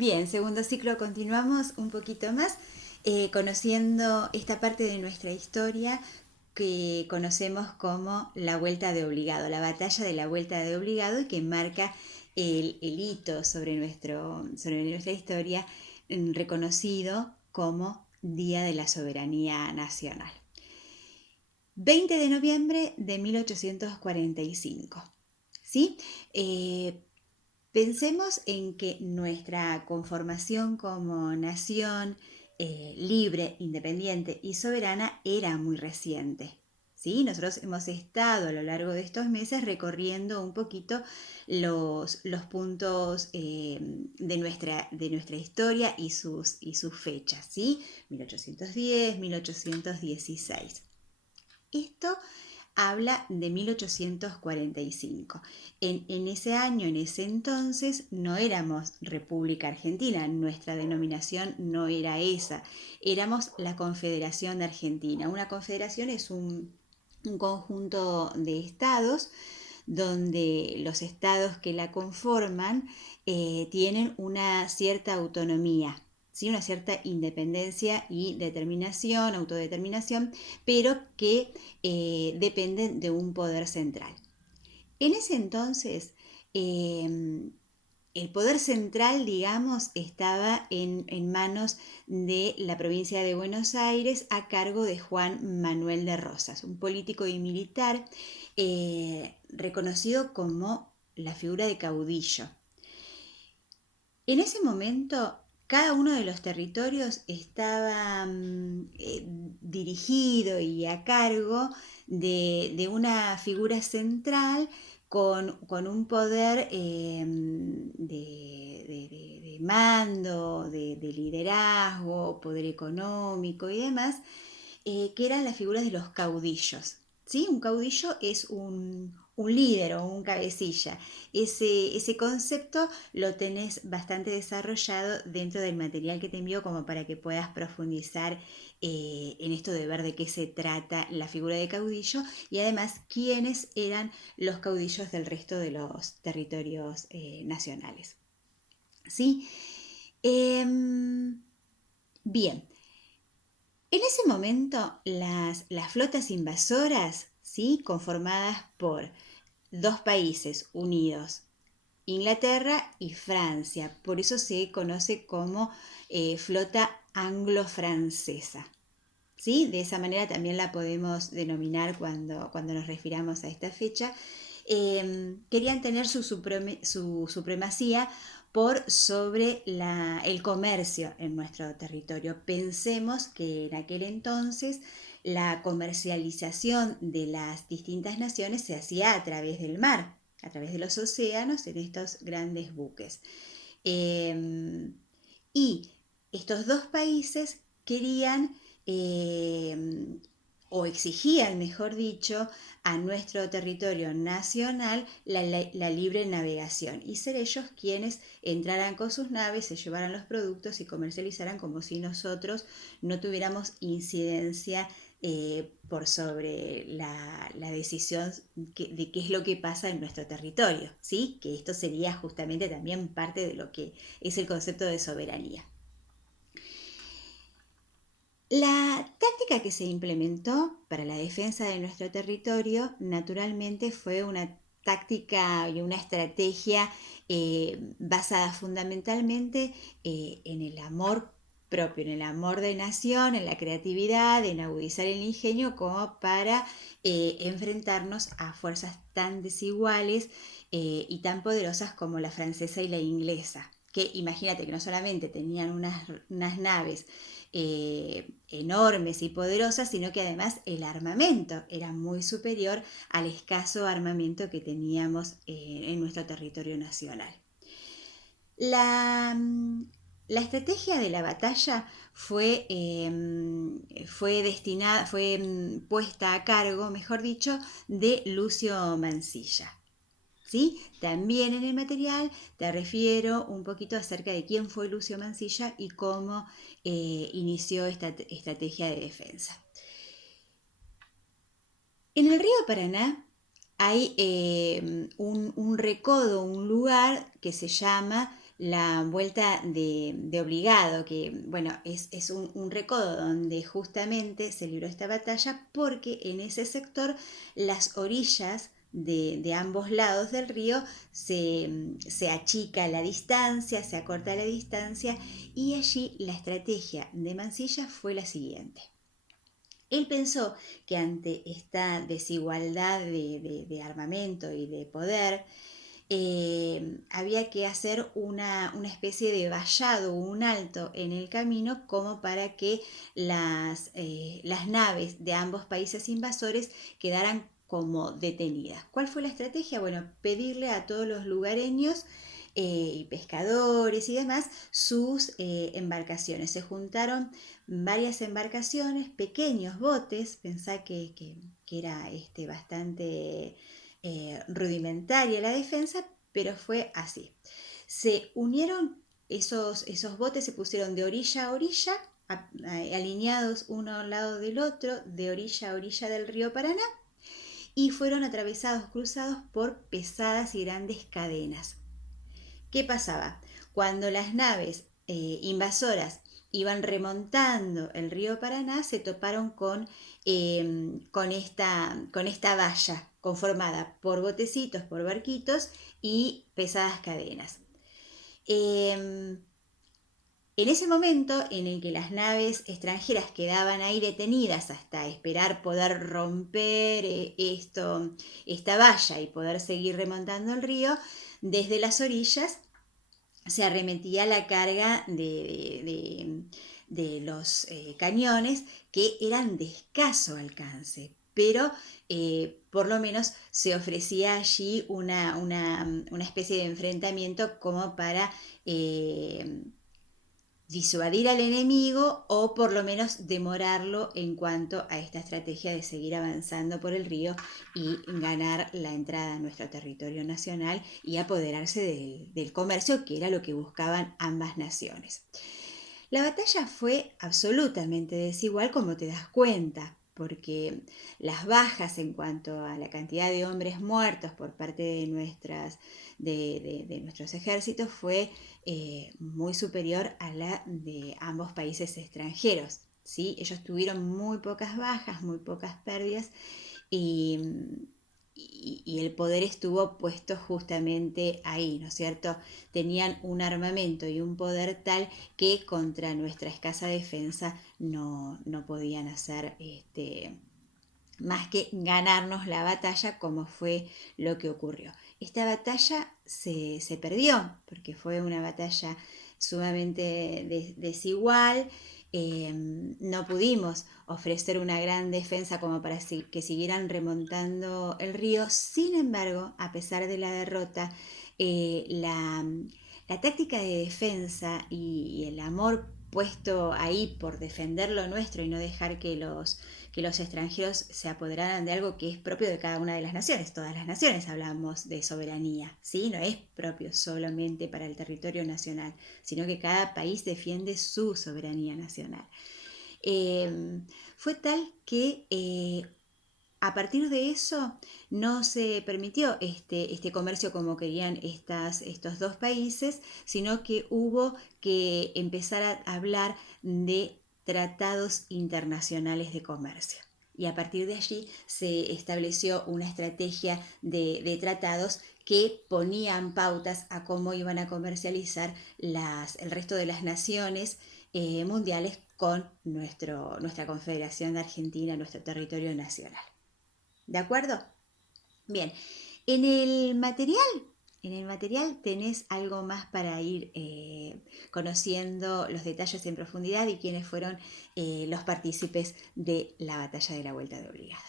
Bien, segundo ciclo, continuamos un poquito más conociendo esta parte de nuestra historia que conocemos como la Vuelta de Obligado, la batalla de la Vuelta de Obligado, y que marca el hito sobre nuestra historia, reconocido como Día de la Soberanía Nacional. 20 de noviembre de 1845. ¿Sí? Pensemos en que nuestra conformación como nación libre, independiente y soberana era muy reciente. ¿Sí? Nosotros hemos estado a lo largo de estos meses recorriendo un poquito los puntos de nuestra historia y sus fechas, ¿sí? 1810, 1816. Esto habla de 1845. En ese año, en ese entonces, no éramos República Argentina, nuestra denominación no era esa, éramos la Confederación de Argentina. Una confederación es un conjunto de estados donde los estados que la conforman tienen una cierta autonomía, ¿sí? Una cierta independencia y determinación, autodeterminación, pero que dependen de un poder central. En ese entonces, eh, el poder central, digamos, estaba en manos de la provincia de Buenos Aires a cargo de Juan Manuel de Rosas, un político y militar reconocido como la figura de caudillo. En ese momento, cada uno de los territorios estaba dirigido y a cargo de una figura central con un poder de mando, de liderazgo, poder económico y demás, que eran las figuras de los caudillos. ¿Sí? Un caudillo es un líder o un cabecilla. Ese concepto lo tenés bastante desarrollado dentro del material que te envío como para que puedas profundizar en esto de ver de qué se trata la figura de caudillo y además quiénes eran los caudillos del resto de los territorios nacionales. ¿Sí? Bien, en ese momento las flotas invasoras, ¿sí? Conformadas por dos países unidos, Inglaterra y Francia, por eso se conoce como flota anglo-francesa. ¿Sí? De esa manera también la podemos denominar cuando nos refiramos a esta fecha. Querían tener su supremacía por sobre el comercio en nuestro territorio. Pensemos que en aquel entonces la comercialización de las distintas naciones se hacía a través del mar, a través de los océanos, en estos grandes buques. Y estos dos países querían o exigían, mejor dicho, a nuestro territorio nacional la libre navegación y ser ellos quienes entraran con sus naves, se llevaran los productos y comercializaran como si nosotros no tuviéramos incidencia por sobre la decisión de qué es lo que pasa en nuestro territorio, ¿sí? Que esto sería justamente también parte de lo que es el concepto de soberanía. La táctica que se implementó para la defensa de nuestro territorio naturalmente fue una táctica y una estrategia basada fundamentalmente en el amor propio, en el amor de nación, en la creatividad, en agudizar el ingenio como para enfrentarnos a fuerzas tan desiguales y tan poderosas como la francesa y la inglesa, que imagínate que no solamente tenían unas naves enormes y poderosas, sino que además el armamento era muy superior al escaso armamento que teníamos en nuestro territorio nacional. La, la estrategia de la batalla fue puesta a cargo, mejor dicho, de Lucio Mansilla. ¿Sí? También en el material te refiero un poquito acerca de quién fue Lucio Mansilla y cómo inició esta estrategia de defensa. En el río Paraná hay un recodo, un lugar que se llama la vuelta de Obligado, que bueno, es un recodo donde justamente se libró esta batalla porque en ese sector las orillas de ambos lados del río se achica la distancia, se acorta la distancia y allí la estrategia de Mansilla fue la siguiente. Él pensó que ante esta desigualdad de armamento y de poder, había que hacer una especie de vallado, un alto en el camino como para que las naves de ambos países invasores quedaran como detenidas. ¿Cuál fue la estrategia? Bueno, pedirle a todos los lugareños y pescadores y demás sus embarcaciones. Se juntaron varias embarcaciones, pequeños botes, pensá que era bastante rudimentaria la defensa, pero fue así. Se unieron esos botes, se pusieron de orilla a orilla, alineados uno al lado del otro, de orilla a orilla del río Paraná, y fueron atravesados, cruzados por pesadas y grandes cadenas. ¿Qué pasaba? Cuando las naves invasoras iban remontando el río Paraná, se toparon con esta valla conformada por botecitos, por barquitos y pesadas cadenas. En ese momento en el que las naves extranjeras quedaban ahí detenidas hasta esperar poder romper esta valla y poder seguir remontando el río, desde las orillas se arremetía la carga de los cañones que eran de escaso alcance, pero por lo menos se ofrecía allí una especie de enfrentamiento como para disuadir al enemigo o por lo menos demorarlo en cuanto a esta estrategia de seguir avanzando por el río y ganar la entrada a nuestro territorio nacional y apoderarse del comercio, que era lo que buscaban ambas naciones. La batalla fue absolutamente desigual, como te das cuenta, porque las bajas en cuanto a la cantidad de hombres muertos por parte de nuestros ejércitos fue muy superior a la de ambos países extranjeros. ¿Sí? Ellos tuvieron muy pocas bajas, muy pocas pérdidas y, y el poder estuvo puesto justamente ahí, ¿no es cierto? Tenían un armamento y un poder tal que contra nuestra escasa defensa no podían hacer más que ganarnos la batalla, como fue lo que ocurrió. Esta batalla se perdió porque fue una batalla sumamente desigual. No pudimos ofrecer una gran defensa como para que siguieran remontando el río. Sin embargo, a pesar de la derrota, la táctica de defensa y el amor puesto ahí por defender lo nuestro y no dejar que los extranjeros se apoderaran de algo que es propio de cada una de las naciones. Todas las naciones hablamos de soberanía, ¿sí? No es propio solamente para el territorio nacional, sino que cada país defiende su soberanía nacional. Fue tal que a partir de eso no se permitió este comercio como querían estos dos países, sino que hubo que empezar a hablar de tratados internacionales de comercio. Y a partir de allí se estableció una estrategia de tratados que ponían pautas a cómo iban a comercializar el resto de las naciones mundiales con nuestra Confederación de Argentina, nuestro territorio nacional. ¿De acuerdo? Bien, en el material, en el material tenés algo más para ir conociendo los detalles en profundidad y quiénes fueron los partícipes de la batalla de la Vuelta de Obligado.